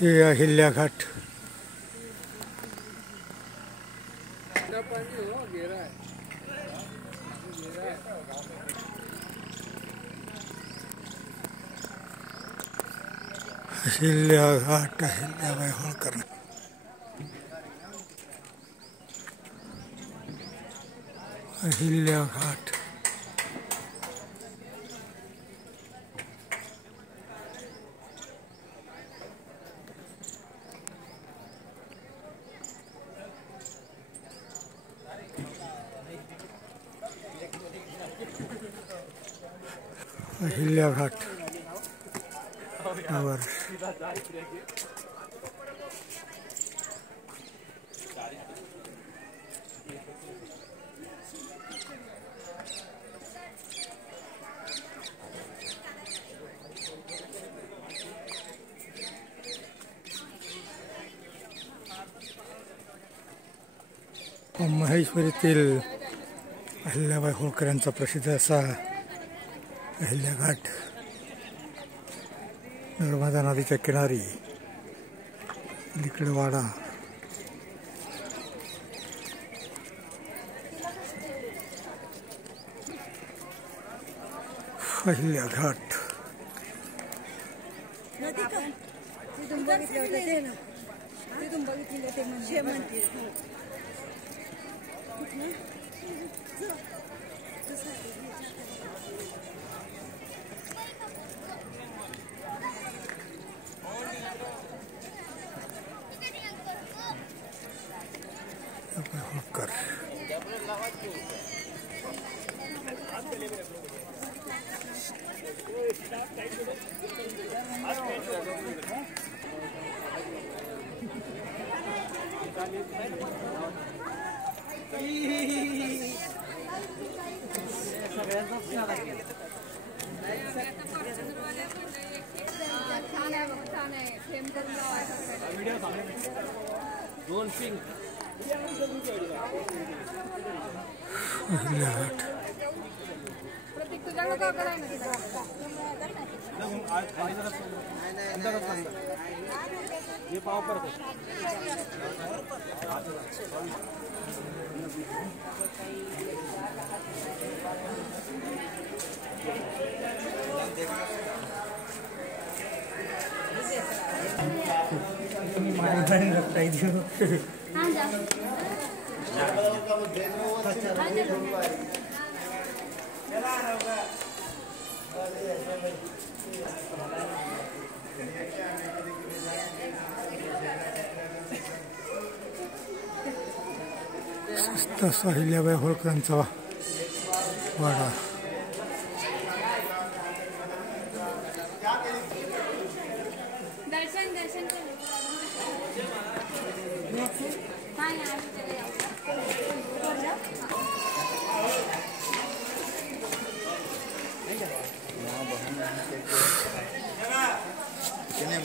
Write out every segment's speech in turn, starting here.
हे अहिल्या घाट। अहिल्या घाट, अहिल्याबाई होळकर। अहिल्या घाट। अहिल्या घाट tower. महेश्वरीतील Ahilyabai Holkar यांचा प्रसिद्ध असा अहिल्या घाट नर्मदा नदीच्या किनारी, इकडे वाडा। अहिल्या घाट। होळकर। अहिल्या घाट। अहिल्याबाई होळकरांचा वाडा। दर्शन दर्शन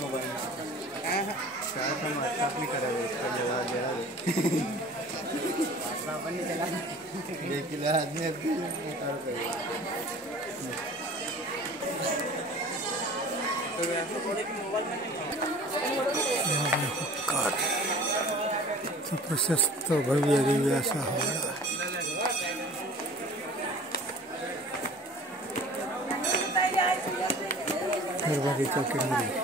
मोबाइल प्रशस्त भव्य दिव्य असा वाडा। नर्मदेच्या किनारी।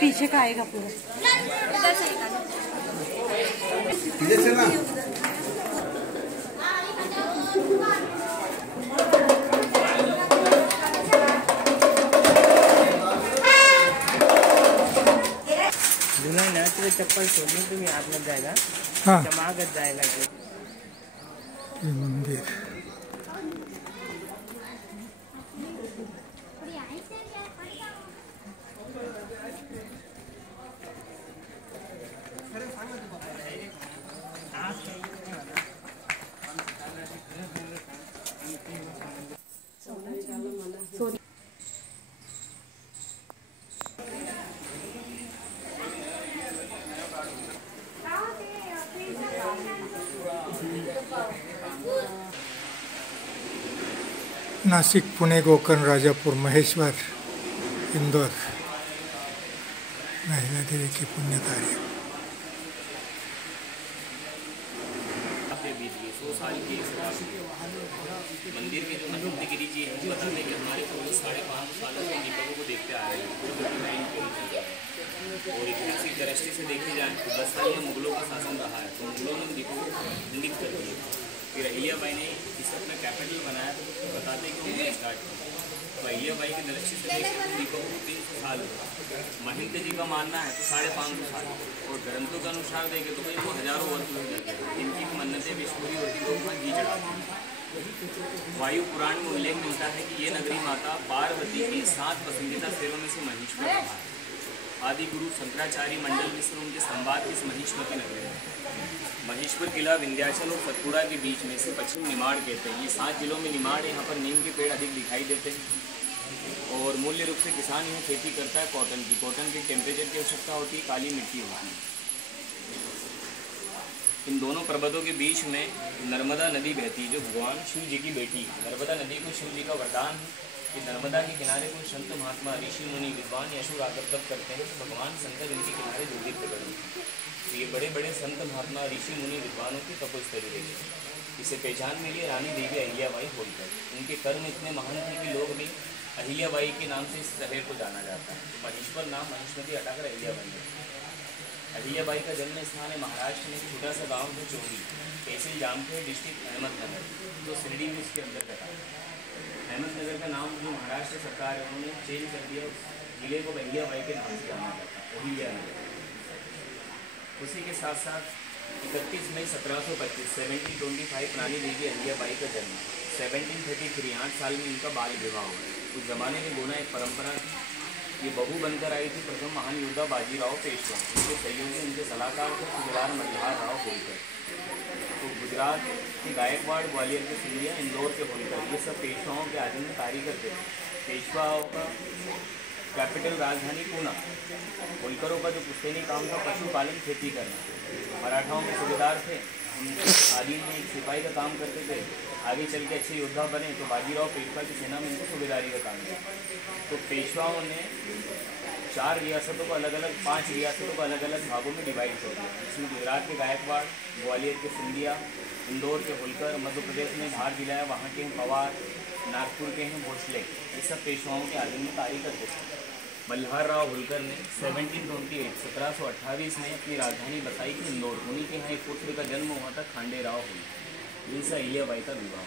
पीछे का आएगा पूरा इधर चलना। चप्पल छोड़ने पे भी हाथ लग जाएगा। हाँ, चमागत जाएगा ये मंदिर नासिक, पुणे, गोकर्ण, राजापुर, महेश्वर, इंदौर महिला देवी की पुण्य कार्य। 100 साल की मंदिर के जो महंत गिरी जी हैं, वो बताते हैं कि हमारे पूर्वज 550 सालों से दीपकों को देखते आ रहे हैं। और ऐतिहासिक दृष्टि से देखी जाए तो बस्तर में मुगलों का शासन रहा है, तो मुगलों ने दीपकों को खंडित कर दिया। फिर अहिल्याबाई ने इसे अपना कैपिटल बनाया, तो बताते हैं कि उन्होंने स्टार्ट किया। तो अहिल्याबाई की दृष्टि से देखें तो दीपकों को 300 साल हुआ। महंत जी का मानना है तो 550 साल, और ग्रंथों के अनुसार देखें तो भाई वो हजारों वर्ष हो जाते हैं। इनकी मन्नतें विश्व पूरी होती तो वहाँ घी चढ़ाते हैं। वायु पुराण में उल्लेख मिलता है कि ये नगरी माता पार्वती की 7 पसंदीदा शेरों में से महेश्वर है। आदि गुरु शंकराचार्य मंडल मिश्र उनके संवाद इस महेश्वर की नगरी है। महेश्वर किला विंध्याचल और सतपुड़ा के बीच में से पश्चिम निमाड़ कहते हैं। ये 7 जिलों में निमाड़, यहाँ पर नीम के पेड़ अधिक दिखाई देते हैं। और मूल्य रूप से किसान यहाँ खेती करता है कॉटन की। कॉटन की टेम्परेचर की आवश्यकता होती है, काली मिट्टी होती है। इन दोनों पर्वतों के बीच में नर्मदा नदी बहती है, जो भगवान शिव जी की बेटी है। नर्मदा नदी को शिव जी का वरदान है कि नर्मदा के किनारे कोई संत महात्मा ऋषि मुनि विद्वान या असुर आकर तप करते हैं तो भगवान शंकर इनके किनारे ज्योति प्रकट होते हैं। तो ये बड़े बड़े संत महात्मा ऋषि मुनि विद्वानों की तपोस्थली रही है। इसे पहचान मिली रानी देवी अहिल्याबाई होलकर। उनके कर्म इतने महान थे कि लोग भी अहिल्याबाई के नाम से इस शहर को जाना जाता है। महेश्वर नाम महेश्वरी हटाकर अहिल्याबाई है। अहिल्याबाई का जन्म स्थान है महाराष्ट्र में छोटा सा गाँव है चोरी, तहसील जामखेड़, डिस्ट्रिक्ट अहमदनगर, जो शिरडी में इसके अंदर है। अहमदनगर का नाम जो महाराष्ट्र सरकार है उन्होंने चेंज कर दिया, उस जिले को अहिल्याबाई के नाम से जाना जाता है, अहिल्यानगर। उसी के साथ साथ 31 मई 1725 1725 रानी देवी अहिल्याबाई का जन्म। 1733 8 साल में इनका बाल विवाह हुआ। उस जमाने में बोना एक परंपरा थी। ये बहू बनकर आई थी प्रथम महान योद्धा बाजीराव पेशवा। उनके सहयोगी उनके सलाहकार थे सूबेदार मल्हार राव होलकर। तो गुजरात के गायकवाड़, ग्वालियर के सिंधिया, इंदौर के होलकर, ये सब पेशवाओं के आधीन में कार्य करते थे। पेशवाओं का कैपिटल राजधानी पूना। होलकरों का जो पुश्तैनी काम था पशुपालन, खेती करना। मराठाओं के सूबेदार थे, उनके आधीन में एक सिपाही का काम करते थे। आगे चल के अच्छे योद्धा बने तो बाजीराव पेशवा की सेना में इनको सूबेदारी का काम किया। तो पेशवाओं ने 4 रियासतों को अलग अलग 5 रियासतों को अलग अलग भागों में डिवाइड कर दिया। इसमें गुजरात के गायकवाड़, ग्वालियर के सिंधिया, इंदौर के होलकर, मध्य प्रदेश में धार जिला है वहाँ के हैं पवार, नागपुर के हैं भोसले। ये सब पेशवाओं के आधीन में कार्य करते थे। मल्हार राव होलकर ने 1728 में अपनी राजधानी बसाई थी इंदौर। उन्हीं के यहाँ एक पुत्र का जन्म हुआ था खांडे राव होलकर। इनसे अहिल्याबाई का विवाह।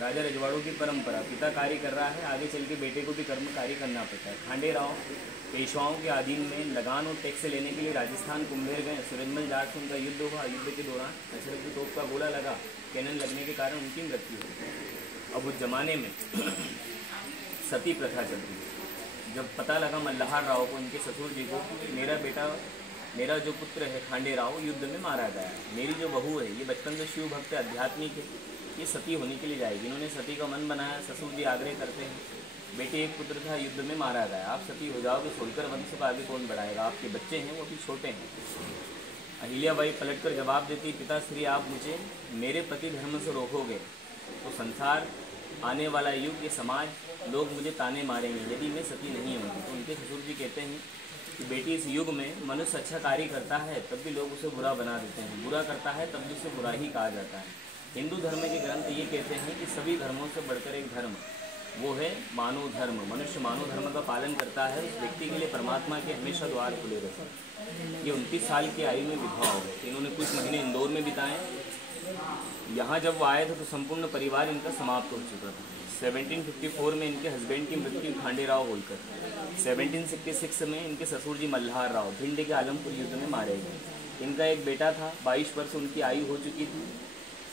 राजा रजवाड़ों की परंपरा, पिता कार्य कर रहा है, आगे चल के बेटे को भी कर्म कार्य करना पड़ता है। खांडे राव पेशवाओं के अधीन में लगान और टैक्स लेने के लिए राजस्थान कुंभेर गए। सूरजमल जाट से उनका युद्ध हुआ। युद्ध के दौरान अशरफ की तोप का गोला लगा, कैनन लगने के कारण उनकी मृत्यु हुई। अब उस जमाने में सती प्रथा चलती है। जब पता लगा मल्हार राव को, इनके ससुर जी को, मेरा जो पुत्र है खांडे राव युद्ध में मारा गया, मेरी जो बहू है ये बचपन से शिव भक्त आध्यात्मिक है, ये सती होने के लिए जाएगी। इन्होंने सती का मन बनाया। ससुर जी आग्रह करते हैं, बेटे एक पुत्र था युद्ध में मारा गया, आप सती हो जाओगे, होलकर वंश को आगे कौन बढ़ाएगा, आपके बच्चे हैं वो अभी छोटे हैं। अहिल्याबाई पलटकर जवाब देती, पिताश्री आप मुझे मेरे पति धर्म से रोकोगे तो संसार आने वाला युग, ये समाज, लोग मुझे ताने मारेंगे यदि मैं सती नहीं होंगी। तो उनके ससुर जी कहते हैं कि बेटी, इस युग में मनुष्य अच्छा कार्य करता है तब भी लोग उसे बुरा बना देते हैं, बुरा करता है तब भी उसे बुरा ही कहा जाता है। हिंदू धर्म के ग्रंथ ये कहते हैं कि सभी धर्मों से बढ़कर एक धर्म, वो है मानव धर्म। मनुष्य मानव धर्म का पालन करता है, उस व्यक्ति के लिए परमात्मा के हमेशा द्वार खुले रहते हैं। ये 29 साल की आयु में विधवा हो गए। इन्होंने कुछ महीने इंदौर में बिताए। यहाँ जब वो आए थे तो संपूर्ण परिवार इनका समाप्त हो चुका था। 1754 में इनके हस्बैंड की मृत्यु खांडेराव होलकर, 1766 में इनके ससुर जी मल्हार राव भिंड के आलमपुर युद्ध में मारे गए। इनका एक बेटा था, 22 वर्ष उनकी आयु हो चुकी थी।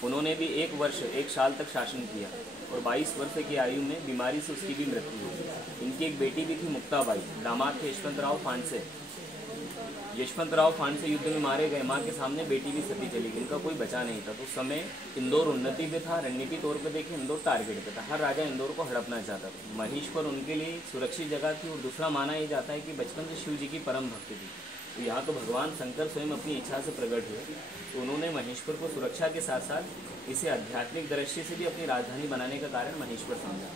उन्होंने भी 1 साल तक शासन किया और 22 वर्ष की आयु में बीमारी से उसकी भी मृत्यु हुई। इनकी एक बेटी भी थी, मुक्ताबाई। दामाद थे यशवंतराव फांडसे। यशवंतराव फांडसे युद्ध में मारे गए। माँ के सामने बेटी भी सती चली गई, इनका कोई बचा नहीं था। तो उस समय इंदौर उन्नति पे था, रणनीति तौर पे देखें इंदौर टारगेट पे था। हर राजा इंदौर को हड़पना चाहता था। महेश्वर उनके लिए सुरक्षित जगह थी। और दूसरा माना यह जाता है कि बचपन से शिव जी की परम भक्ति थी। तो यहाँ तो भगवान शंकर स्वयं अपनी इच्छा से प्रकट हुए। तो उन्होंने महेश्वर को सुरक्षा के साथ साथ इसे आध्यात्मिक दृष्टि से भी अपनी राजधानी बनाने का कारण महेश्वर समझा।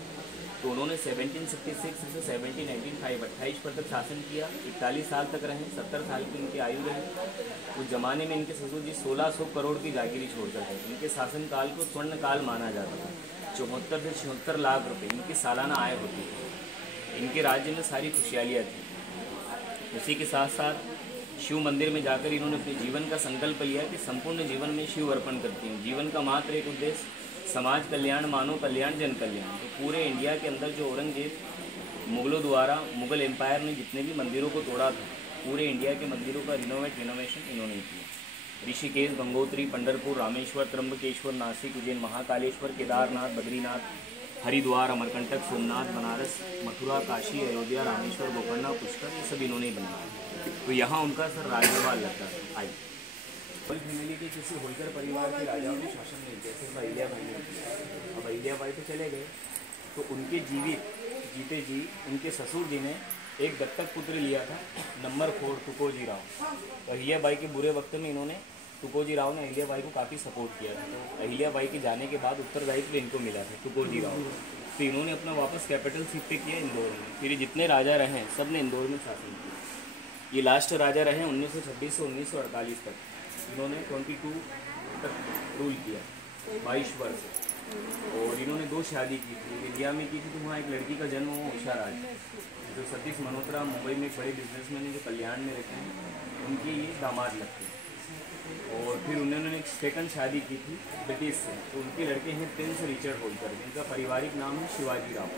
तो उन्होंने 1766 से 1795 28 वर्ष तक शासन किया। 41 साल तक रहे, 70 साल की उनकी आयु रही। उस जमाने में इनके ससुर जी 1600 करोड़ की जागीरी छोड़कर गए। इनके शासनकाल को स्वर्ण काल माना जाता था। 74 से 76 लाख रुपए इनकी सालाना आय होती थी। इनके राज्य में सारी खुशहालियाँ थी। उसी के साथ साथ शिव मंदिर में जाकर इन्होंने अपने जीवन का संकल्प लिया कि संपूर्ण जीवन में शिव अर्पण करती हूँ। जीवन का मात्र एक उद्देश्य समाज कल्याण, मानव कल्याण, जन कल्याण। तो पूरे इंडिया के अंदर जो औरंगजेब मुगलों द्वारा, मुगल एम्पायर ने जितने भी मंदिरों को तोड़ा था, पूरे इंडिया के मंदिरों का रिनोवेशन इन्होंने किया। ऋषिकेश, गंगोत्री, पंढरपुर, रामेश्वर, त्र्यंबकेश्वर, नासिक, उज्जैन, महाकालेश्वर, केदारनाथ, बद्रीनाथ, हरिद्वार, अमरकंटक, सोमनाथ, बनारस, मथुरा, काशी, अयोध्या, रामेश्वर, गोकर्ण, पुष्कर, ये सब इन्होंने बनवाया। तो यहाँ उनका सर राज्यपाल लगता था। आई होल फैमिली के किसी होलकर परिवार के राजाओं ने शासन नहीं किया, सिर्फ अहिल्याबाई ने किया। अब अहिल्याबाई तो चले गए, तो उनके जीते जी उनके ससुर जी ने एक दत्तक पुत्र लिया था, नंबर 4 तुकोजी राव। तो अहिल्याबाई के बुरे वक्त में इन्होंने, तुकोजी राव ने अहिल्याबाई को काफ़ी सपोर्ट किया था। तो अहिल्याबाई के जाने के बाद उत्तरदायित्व इनको मिला था, तुकोजी राव। तो इन्होंने अपना वापस कैपिटल शिफ्ट किया इंदौर में। फिर जितने राजा रहे सब ने इंदौर में शासन किया। ये लास्ट राजा रहे 1926 से 1948 तक। इन्होंने 22 तक रूल किया, 22 वर्ष। और इन्होंने 2 शादी की थी। इंडिया में की थी तो वहाँ एक लड़की का जन्म हुआ, उषा राज, जो सतीश मल्होत्रा मुंबई में एक बड़े बिजनेसमैन है जो कल्याण में रहते हैं, उनकी ये दामाद लगते हैं। और फिर उन्होंने एक सेकंड शादी की थी ब्रिटिश से। तो उनके लड़के हैं प्रिंस रिचर्ड होलकर, जिनका पारिवारिक नाम है शिवाजी राव।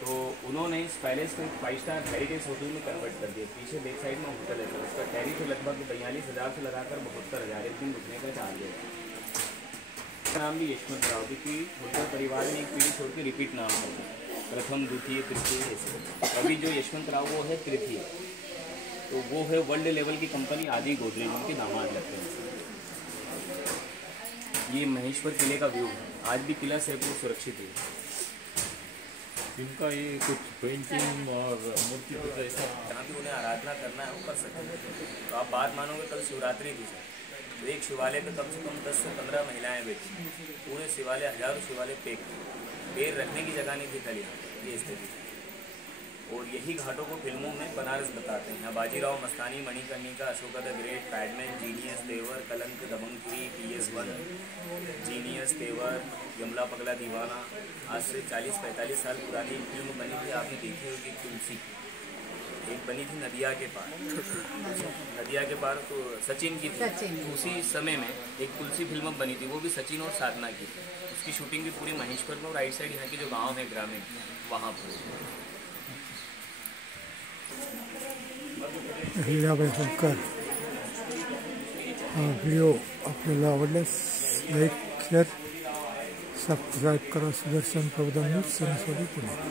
तो उन्होंने इस पैलेस को 5 स्टार हेरिटेज होटल में कन्वर्ट कर दिया। पीछे बैक साइड में होटल है, उसका टैरिफ लगभग 42,000 से लगाकर 72,000 एक दिन रुकने का चार्ज है। नाम भी यशवंतराव, क्योंकि होलकर परिवार ने एक पीढ़ी छोड़ के रिपीट नाम है, प्रथम, द्वितीय, तृतीय, ऐसे। अभी जो यशवंतराव वो है तृतीय। तो वो है वर्ल्ड लेवल की कंपनी आदि गोदरेज, उनके दामाद लगते हैं। ये महेश्वर किले का व्यू है। आज भी किला सैकड़ों सुरक्षित है। इनका ये कुछ पेंटिंग और मूर्ति पूजा ऐसा जहाँ भी उन्हें आराधना करना है वो कर सकते हैं। तो आप बात मानोगे, कल शिवरात्रि थी सर, तो एक शिवालय पे कम से कम 10 से 15 महिलाएं बैठी। पूरे शिवालय, हजारों शिवालय पैर रखने की जगह नहीं थी खाली, ये स्थिति। और यही घाटों को फिल्मों में बनारस बताते हैं। Bajirao Mastani, Manikarnika, Ashoka the great, Padman, genius, Tevar, Kalank, दबंगगिरी, PS1, genius, तेवर, यमला पगला दीवाना। आज से 40-45 साल पुरानी फिल्म बनी थी, आपने देखी होगी, तुलसी। एक बनी थी नदिया के पार, नदिया के पार तो सचिन की थी। उसी समय में एक तुलसी फिल्म बनी थी, वो भी सचिन और साधना की। उसकी शूटिंग भी पूरी महेश्वर में और राइट साइड यहाँ के जो गाँव है ग्रामीण, वहाँ पर। अहिल्याबाई होलकर व्हिडिओ आपल्याला आवडल्यास लाईक, शेअर, सबस्क्राईब करा. सुदर्शन प्रबोधन न्यूज, सणसवाडी, पुणे.